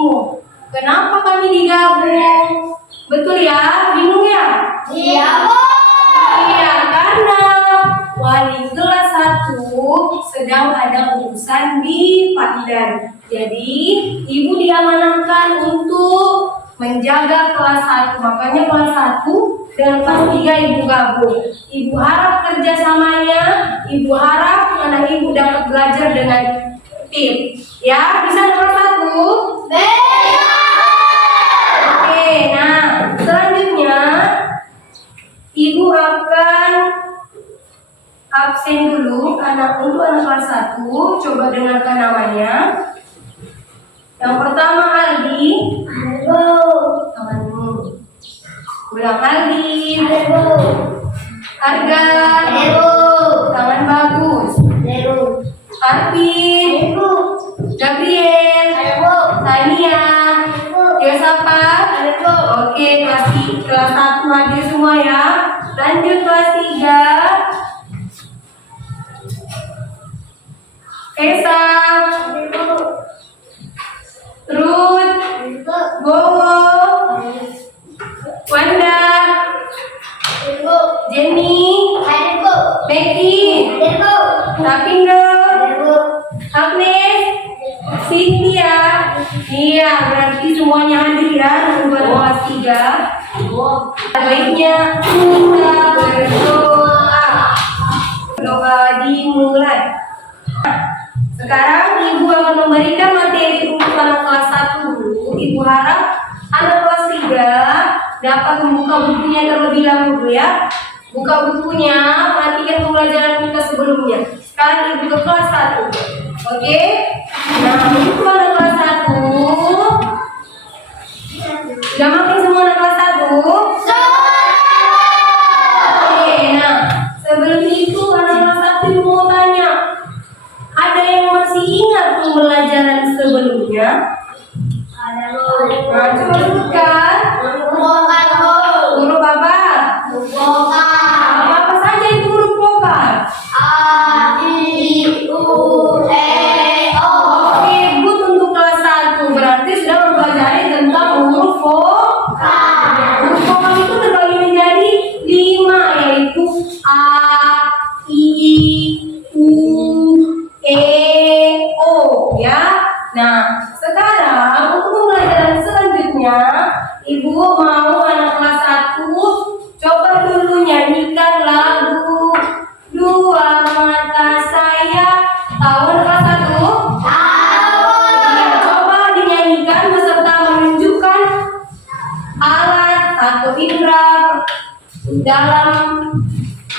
bingung. Kenapa kami digabung? Betul ya? Bingung ya? Iya, Bu. Iya, karena wali kelas 1 sedang ada urusan di Pandan. Jadi, ibu diamanahkan untuk menjaga kelas 1. Makanya kelas 1 dan kelas 3 ibu gabung. Ibu harap kerjasamanya, ibu harap anak ibu dapat belajar dengan tim. Ya, bisa kelas 1? Oke, nah selanjutnya ibu akan absen dulu untuk anak kelas 1. Coba dengarkan namanya. Yang pertama Aldi. Tanganmu. Ulang Aldi. Harga. Tangan bagus. Arvin. Gabriel. Tania. Siapa? Oke, kelas 1 hadir semua ya. Lanjut kelas 3. Esa, Ruth, Bowo, Wanda, Jenny, Becky, Rapindo, Agnes, Cynthia. Iya, berarti semuanya hadir ya buat kelas 3. Baiknya kita berdoa. Doa dimulai. Sekarang ibu akan memberikan materi untuk anak kelas 1 dulu. Ibu harap anak kelas 3 dapat membuka bukunya terlebih dahulu ya. Buka bukunya, perhatikan pembelajaran kita sebelumnya. Sekarang ibu ke kelas 1. Oke? Nah, untuk anak kelas 1. Sudah makin semua anak kelas 1? Oke, nah sebelum itu anak kelas 1 ibu mau tanya. Ada yang masih ingat pembelajaran sebelumnya? Nah, coba sebutkan. Huruf apa? Apa saja itu huruf vokal? Oke, good untuk kelas 1. Berarti sudah mempelajari tentang huruf vokal. Huruf vokal itu terbagi menjadi 5, yaitu A, I, U, E, O ya. Nah, sekarang untuk pembelajaran selanjutnya, ibu mau anak kelas 1 coba dulu nyanyikan lagu Dua Mata Saya. Tahu anak kelas 1? Ya, coba dinyanyikan beserta menunjukkan alat atau indera dalam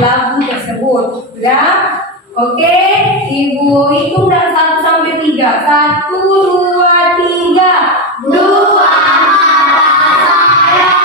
lagu tersebut. Sudah? Oke, ibu hitung dari 1 sampai 3. 1, 2, 3. Dua mata saya,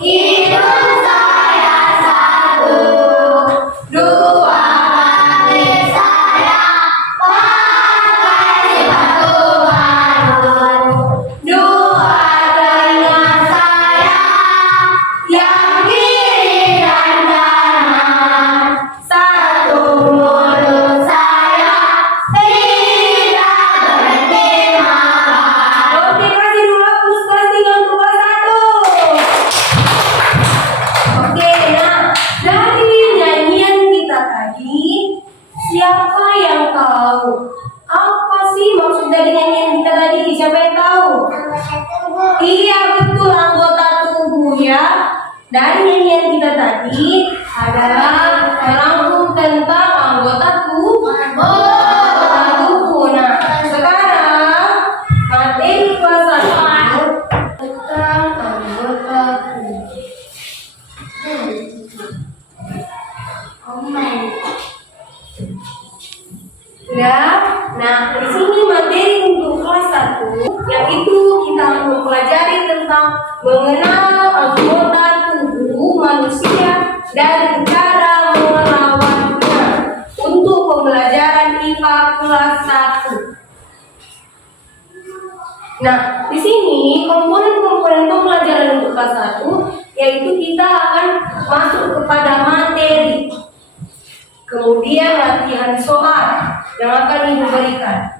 hidung saya satu. Dua kaki saya, pakai sepatu baru. Dua telinga saya, yang kiri dan kanan. Satu mulut saya, tidak berhenti makan. Oke, kasih dulu hapus kelas 3 untuk kelas 1. Oke, nah dari nyanyian kita tadi, siapa yang tahu apa sih maksud dari nyanyian kita tadi? Siapa yang tahu? Iya, betul, anggota tubuh ya. Dari nyanyian kita tadi adalah merangkum tentang anggota tubuh. Nah, sekarang materi kelas 1 tentang anggota tubuh. Ya, nah di sini materi untuk kelas 1 yaitu kita akan mempelajari tentang mengenal anggota tubuh manusia dan cara merawatnya untuk pembelajaran IPA kelas 1. Nah, di sini komponen-komponen pembelajaran untuk kelas 1 yaitu kita akan masuk kepada materi. Kemudian latihan soal yang akan ibu berikan.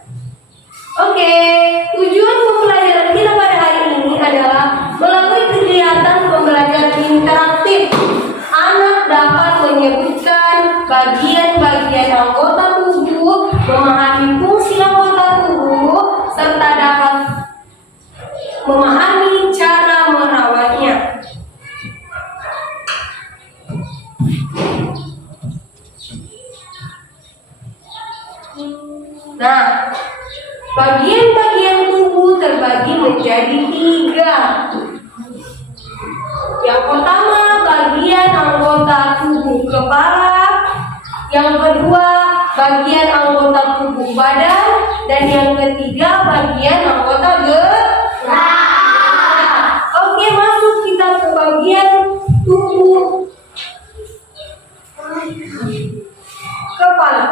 Oke, tujuan pembelajaran memahami cara merawatnya. Nah, bagian-bagian tubuh terbagi menjadi 3. Yang pertama, bagian anggota tubuh kepala. Yang kedua, bagian anggota tubuh badan. Dan yang ketiga, bagian anggota gerak. Oke, masuk kita ke bagian tubuh kepala.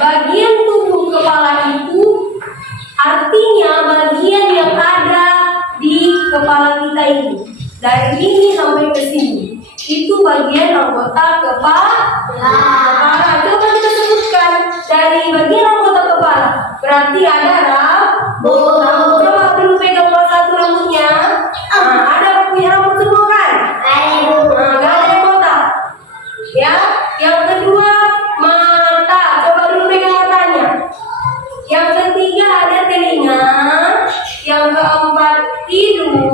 Bagian tubuh kepala itu artinya bagian yang ada di kepala kita ini. Dari ini sampai ke sini. Itu bagian anggota kepala. Coba kita sebutkan dari bagian anggota kepala. Berarti ada rambut. Coba dulu pegang salah satu rambutnya. Nah, ada punya rambut semua kan? Nah, gak ada yang botak. Ya. Yang kedua, mata. Coba dulu pegang matanya. Yang ketiga ada telinga. Yang keempat hidung.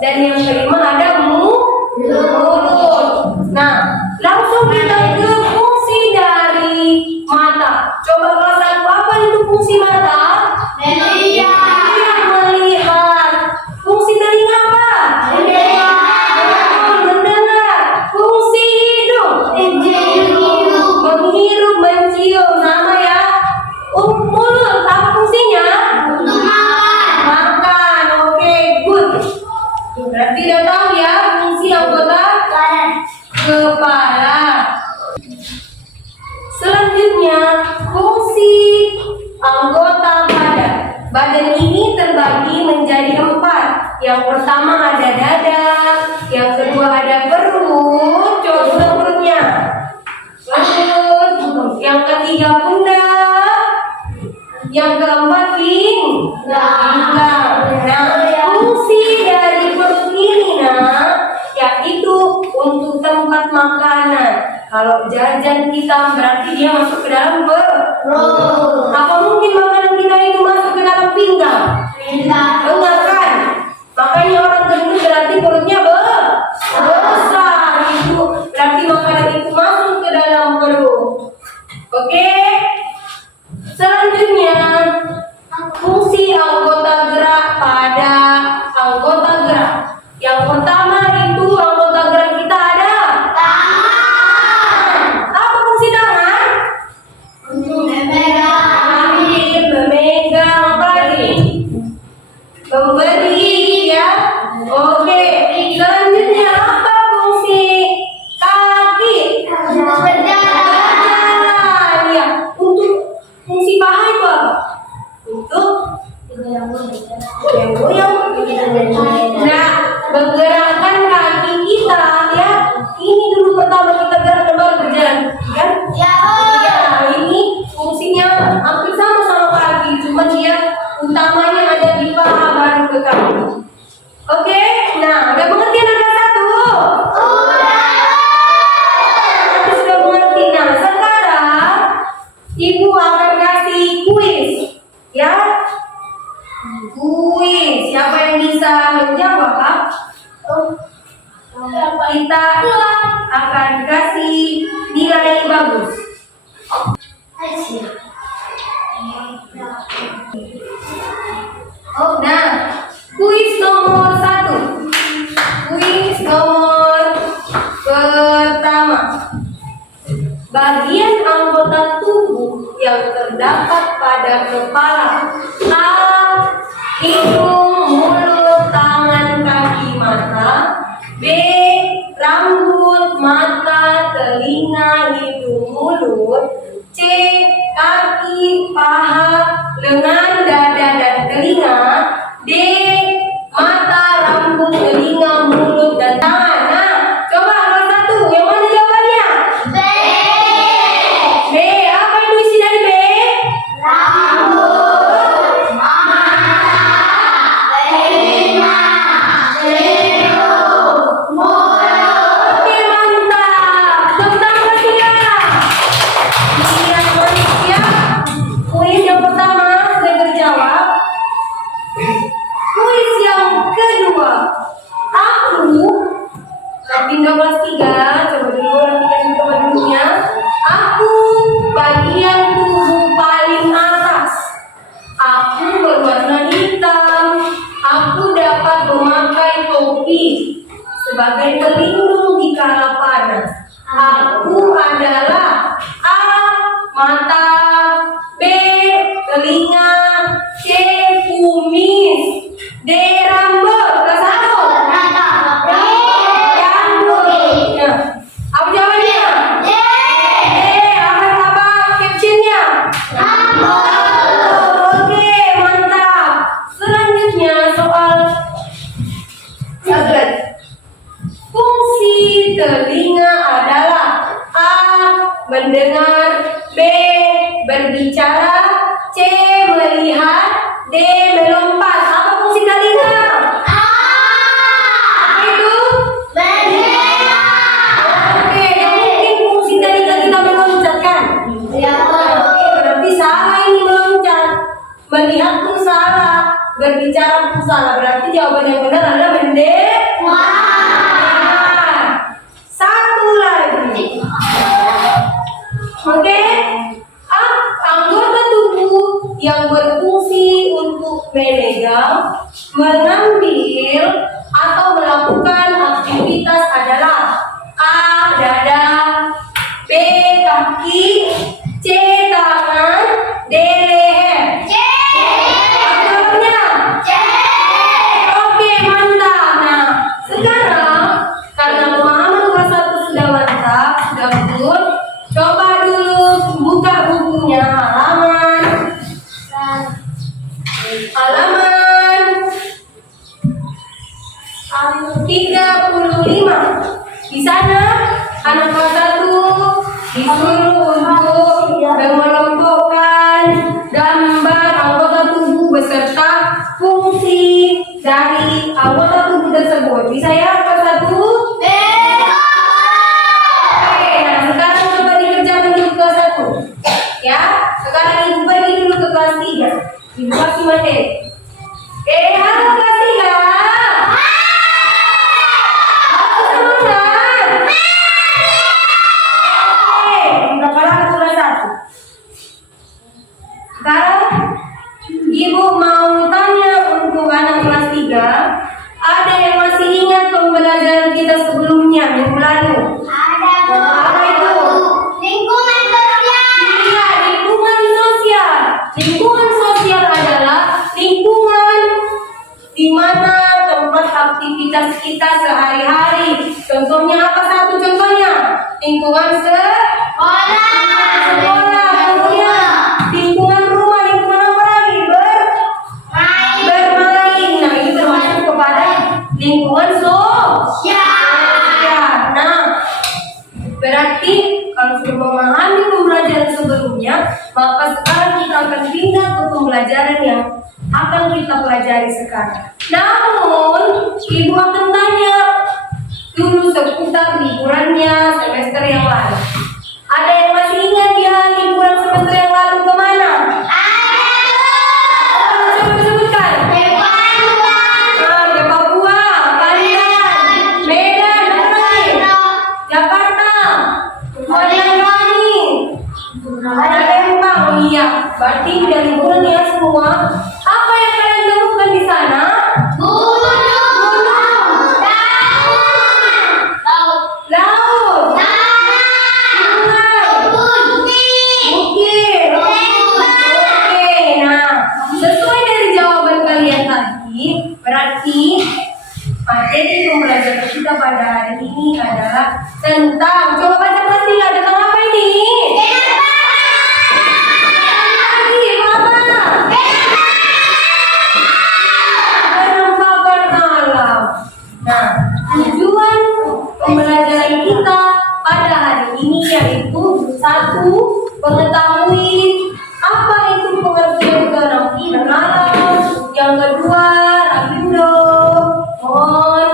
Dan yang kelima ada mulut. Nah, langsung kita ke fungsi dari mata. Coba kelas satu, apa itu fungsi mata? Melihat. Fungsi telinga apa? Mendengar. Fungsi hidung? Menghirup, mencium. Sama ya. Mulut, apa fungsinya? Makan. Oke, good. Berarti udah tahu ya fungsi anggota kepala. Selanjutnya, fungsi anggota badan. Badan ini terbagi menjadi 4. Yang pertama ada dada, yang kedua ada perut. Coba buka perutnya. Perut. Yang ketiga pundak. Yang keempat pinggang. Nah, fungsi dari perut ini yaitu untuk tempat makanan. Kalau jajan kita berarti dia masuk ke dalam perut. Apa mungkin makanan kita itu masuk ke dalam pinggang? Enggak kan? Makanya orang gendut berarti perutnya besar. Itu berarti makanan itu masuk ke dalam perut. Oke? Selanjutnya, fungsi anggota gerak pada anggota gerak. Yang pertama itu anggota gerak kita ada tangan. Apa fungsi tangan? Memegang, apa lagi? Memberi ya. Oke. Selanjutnya apa fungsi kaki? Berjalan. Ya. Untuk fungsi paha itu apa? Untuk goyang. Nah, menggerakkan kaki kita ya. Ini dulu pertama kita gerakkan baru berjalan, kan? Ya, ini fungsinya hampir sama kaki, cuma dia utamanya ada di paha baru ke kaki. Oke, nah udah mengerti ada satu? Nanti sudah mengerti. Nah, sekarang ibu akan kasih kuis, ya. Kuis, siapa yang bisa menjawab? Kita akan kasih nilai bagus. Nah, kuis nomor 1. Kuis nomor pertama. Bagian anggota tubuh yang terdapat pada kepala. A. Hidung, mulut, tangan, kaki, mata. B. Rambut, mata, telinga, hidung, mulut. C. Kaki, dapat memakai topi sebagai pelindung di kala panas. Aku adalah A. Mata, B. Telinga, C. Kumis, D. Rambut. Kelas 1. Rambut. Ya. Apa jawabannya? D. Apa captionnya? Oke, mantap. Selanjutnya soal subjek. Fungsi telinga adalah A. Mendengar, B. Berbicara, C. Melihat, D. Melompat. Apa fungsi telinga? Apa itu? Oke, mungkin fungsi telinga kita meloncat kan? Oke, berarti salah ini meloncat. Melihat pun salah, berbicara pun salah. Berarti jawaban yang benar adalah mendengar. Satu lagi. Oke. Anggota tubuh yang berfungsi untuk memegang, mengambil, atau melakukan aktivitas adalah A. Dada, B. Kaki, C. Tangan, D. Leher. Oke, mantap. Nah, sekarang karena pemahaman kelas 1 sudah mantap, sudah good, coba dulu buka bukunya halaman 35. Di sana anak kelas 1 disuruh untuk mengelompokkan gambar anggota tubuh beserta fungsi dari anggota tubuh tersebut. Bisa ya kelas 1? Oke, nah sekarang coba dikerjakan dulu kelas 1. Ya, sekarang ibu bagi dulu ke kelas 3. Ibu kasih materi. Halo kelas 3. Halo semuanya. Oke, kita sekarang kelas 1. Sekarang ibu mau tanya untuk anak kelas 3. Ada yang masih ingat pembelajaran kita sebelumnya minggu lalu? Apa itu? Lingkungan sosial. Iya, lingkungan sosial. Lingkungan sosial adalah lingkungan di mana tempat aktivitas kita sehari-hari. Contohnya apa? Satu contohnya lingkungan sekolah. Kemudian lingkungan rumah, lingkungan apa lagi? Bermain. Nah, ini termasuk kepada lingkungan sosial. Nah, berarti kalau sudah memahami pembelajaran sebelumnya, maka sekarang kita akan pindah ke pembelajaran yang akan kita pelajari sekarang. Namun, ibu akan tanya dulu seputar liburannya semester yang lalu. Ada yang masih ingat ya liburan semester yang lalu kemana? Coba sebutkan. Ke Papua, Kalimantan, Medan, Jakarta, Palembang. Iya, berarti dari liburan ya semua. Apa yang kalian temukan di sana? Laut, bukit. Oke, nah sesuai dari jawaban kalian tadi, berarti materi pembelajaran kita pada hari ini adalah tentang, coba baca pasti tentang apa ini? Penampakan alam. Nah, tujuan pembelajaran kita pada hari ini yaitu satu, mengetahui apa itu pengertian penampakan alam. Yang kedua, rapindo, mohon.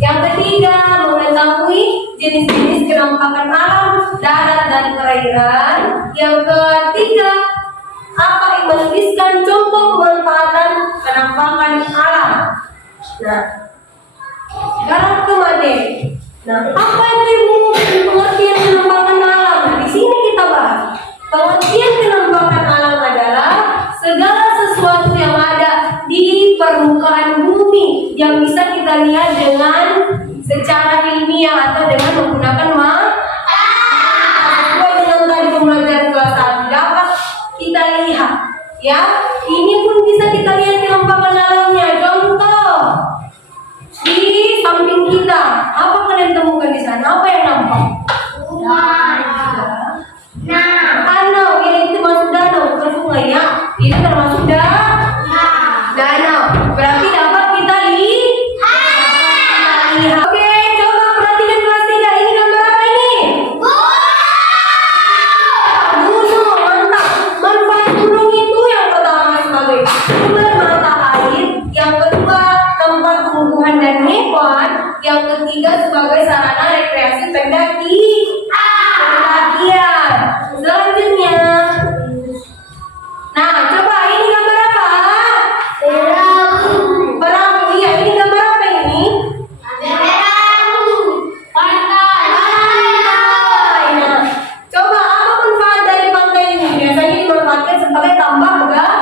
Yang ketiga, mengetahui jenis-jenis penampakan alam darat dan perairan. Yang ketiga, apa yang menuliskan contoh pemanfaatan penampakan alam. Nah, sekarang ke materi. Nah, apa itu pengertian penampakan alam? Nah, di sini kita bahas. Pengertian penampakan alam adalah segala sesuatu yang ada di permukaan bumi bumi yang bisa kita lihat dengan secara ilmiah atau dengan menggunakan sesuai dengan tadi pembelajaran kelas 1 dapat kita lihat ya. Ini pun bisa kita lihat penampakan alamnya. Contoh di samping kita, apa kalian temukan di sana? Apa yang nampak? Danau, ya itu termasuk danau, bukan sungai ya. Itu termasuk danau. Berarti dapat kita lihat. Oke, coba perhatikan kelas 3. Ini gambar apa ini? Gunung, mantap. Manfaat gunung itu yang pertama sebagai sumber mata air, yang kedua tempat tumbuhan dan hewan, yang ketiga sebagai sarana rekreasi pendakian. Selanjutnya, nah coba ini gambar apa? Perahu. Iya, ini gambar apa ini? Pantai. Nah, coba apa manfaat dari pantai ini? Biasanya dimanfaatkan sebagai tambak garam.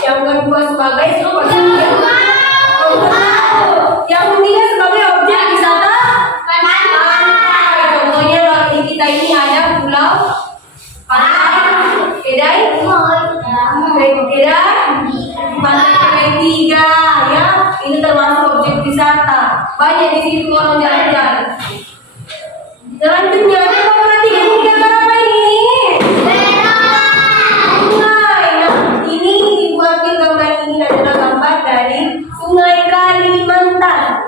Yang kedua sebagai sumber. Yang ketiga sebagai objek wisata pantai. Contohnya di kita ini ada pulau pantai Kedai, pantai 3 ya. Ini termasuk objek wisata. Banyak di situ orang jalan-jalan. Selanjutnya coba perhatikan ini gambar apa ini? Sungai. Nah, ini dibuatkan gambar ini adalah gambar dari Sungai Kalimantan.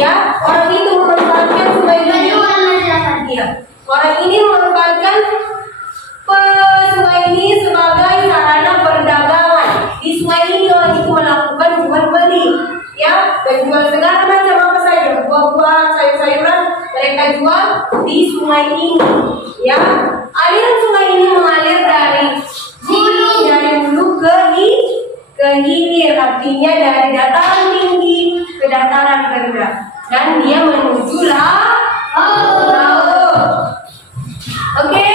Ya, orang itu memanfaatkan sungai ini. Ya, orang ini memanfaatkan sungai ini sebagai sarana perdagangan. Di sungai ini orang itu melakukan jual beli, ya, dan jual segala macam apa saja, buah-buahan, sayur-sayuran mereka jual di sungai ini. Ya, aliran sungai ini mengalir dari hulu ke hilir, artinya dari dataran tinggi ke dataran rendah, dan dia menuju laut. Oke,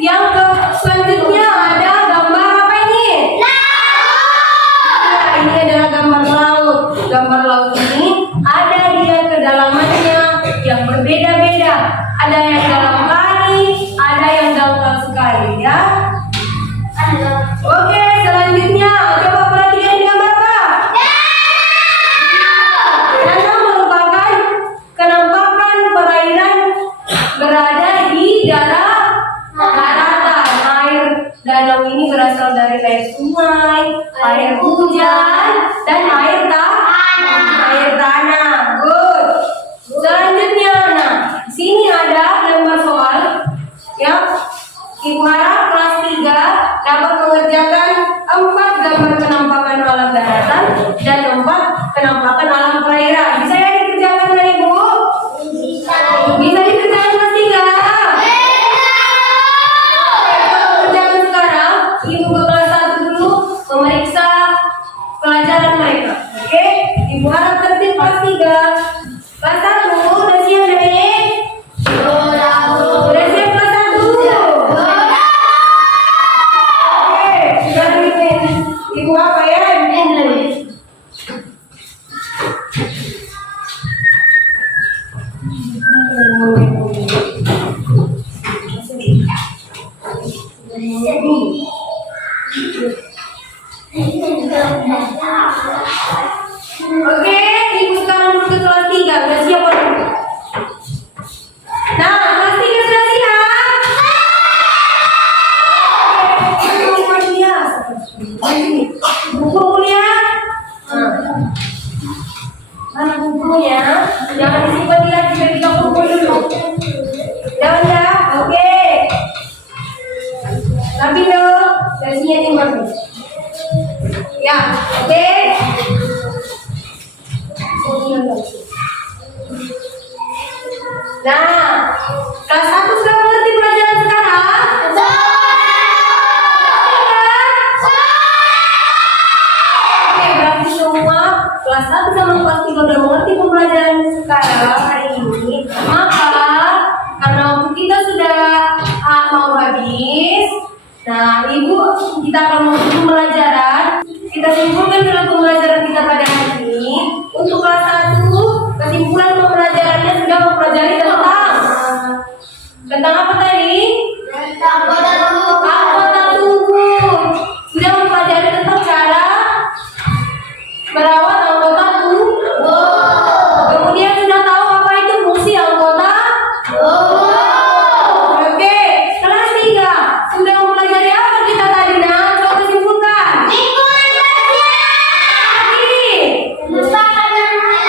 yang selanjutnya ada gambar apa ini? Nah, ini adalah gambar laut. Gambar laut ini ada dia kedalamannya yang berbeda-beda. Ada yang dalam kali, ada yang dangkal sekali ya. Oke, selanjutnya coba perhatikan ini gambar apa? Danau merupakan kenampakan perairan berada di daratan. Air danau ini berasal dari air sungai, air hujan, dan air tanah. Good. Selanjutnya, nah, sini ada gambar soal. Ya, Ibu harap kelas 3 dapat mengerjakan 4 gambar penampakan alam daratan dan 4 penampakan alam perairan. Bisa ya dikerjakan dari Ibu? Bisa dikerjakan kelas 3? Kerjakan sekarang. Ibu ke kelas 1 dulu memeriksa pelajaran mereka. Oke? Ibu harap tertib kelas 3. Kelas 1 udah siap dari? Udah siap kelas 1? Oke, dari Ibu apa ya? Oke, Ibu sekarang duduk ke kelas 3. Udah siap belum? Nah, kelas 3 sudah siap? Buku kuliah. Mana bukunya? Jangan disimpan di lagi, kita kumpul dulu. Jangan ya, oke. Tapi dong, versinya ini bagus. Ya, oke. Nah, kelas 1 sudah mengerti pelajaran sekarang? Oke, berarti semua kelas 1 sama kelas 3 sudah mengerti pembelajaran sekarang hari ini. Maka, karena waktu kita sudah mau habis, nah Ibu, kita akan menutup pembelajaran. Kita simpulkan dalam pembelajaran merawat anggota tubuh. Kemudian sudah tahu apa itu fungsi anggota tubuh. Oke, kelas 3 sudah mempelajari apa kita tadi? Nah, coba simpulkan. Lingkungan kerja.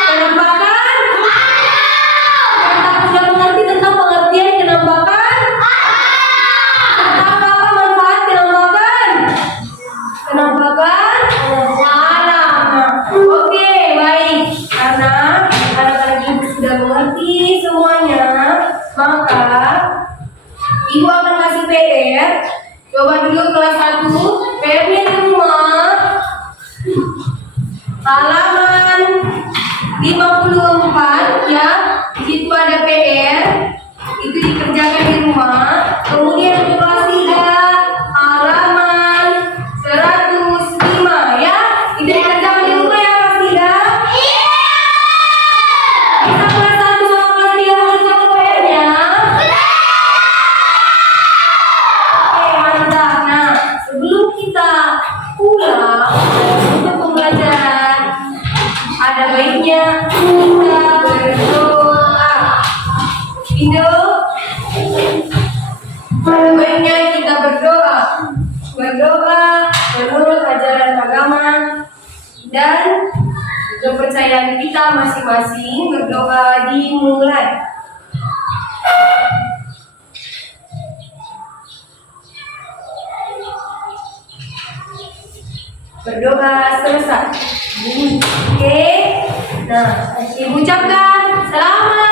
Penampakan. Kita sudah mengerti tentang pengertian penampakan. Tentang apa manfaat penampakan? Penampakan alam. Oke, baik. Karena anak-anak ibu sudah mengerti semuanya, maka ibu akan kasih PR. Coba dulu kelas 1, PR-nya di rumah. Halaman 54 ya. Di situ ada PR. Itu dikerjakan di rumah. Kemudian untuk kelas 3 halaman 105 ya. Itu dikerjakan di rumah ya kelas 3. Bisa kelas 1 sama kelas 3 mengerjakan PR-nya. Oke, mantap. Nah, sebelum kita pulang untuk pembelajaran, ada baiknya kita berdoa. Indo, ada baiknya kita berdoa. Berdoa menurut ajaran agama dan kepercayaan kita masing-masing. Berdoa dimulai. Berdoa selesai. Oke. Nah, ibu ucapkan selamat